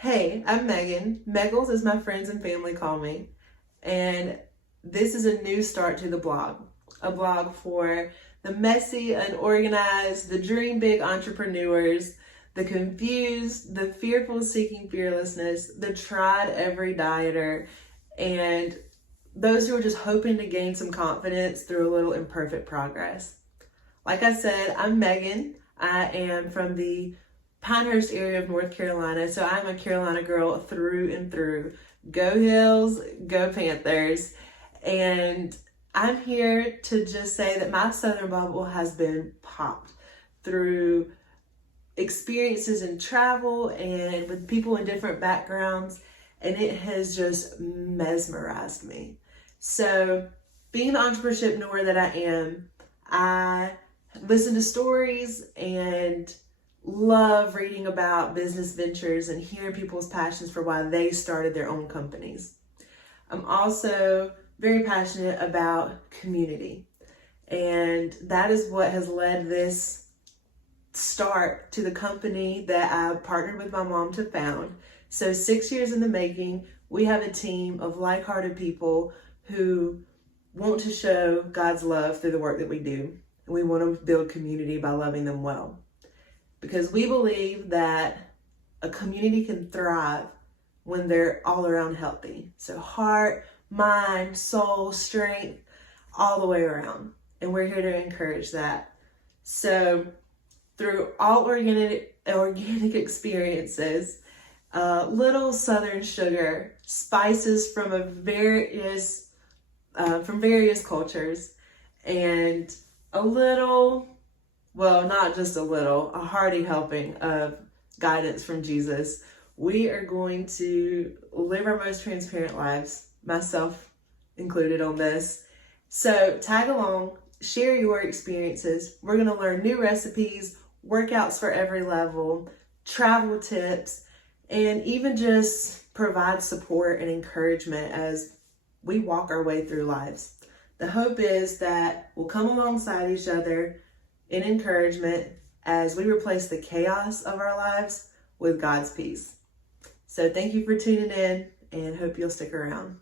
Hey, I'm Megan. Meggles, as my friends and family call me. And this is a new start to the blog. A blog for the messy, unorganized, the dream big entrepreneurs, the confused, the fearful seeking fearlessness, the tried every dieter, and those who are just hoping to gain some confidence through a little imperfect progress. Like I said, I'm Megan. I am from the Pinehurst area of North Carolina, so I'm a Carolina girl through and through. Go Hills, go Panthers. And I'm here to just say that my Southern bubble has been popped through experiences in travel and with people in different backgrounds, and it has just mesmerized me. So being the entrepreneurship that I am, I listen to stories and love reading about business ventures and hearing people's passions for why they started their own companies. I'm also very passionate about community, and that is what has led this start to the company that I partnered with my mom to found. So 6 years in the making, we have a team of like-hearted people who want to show God's love through the work that we do. And we want to build community by loving them well. Because we believe that a community can thrive when they're all around healthy. So heart, mind, soul, strength, all the way around. And we're here to encourage that. So through all organic experiences, little Southern sugar, spices from various cultures, and a little, well, not just a little, a hearty helping of guidance from Jesus, we are going to live our most transparent lives, myself included on this. So tag along, share your experiences. We're going to learn new recipes, workouts for every level, travel tips, and even just provide support and encouragement as we walk our way through lives. The hope is that we'll come alongside each other in encouragement as we replace the chaos of our lives with God's peace. So thank you for tuning in, and hope you'll stick around.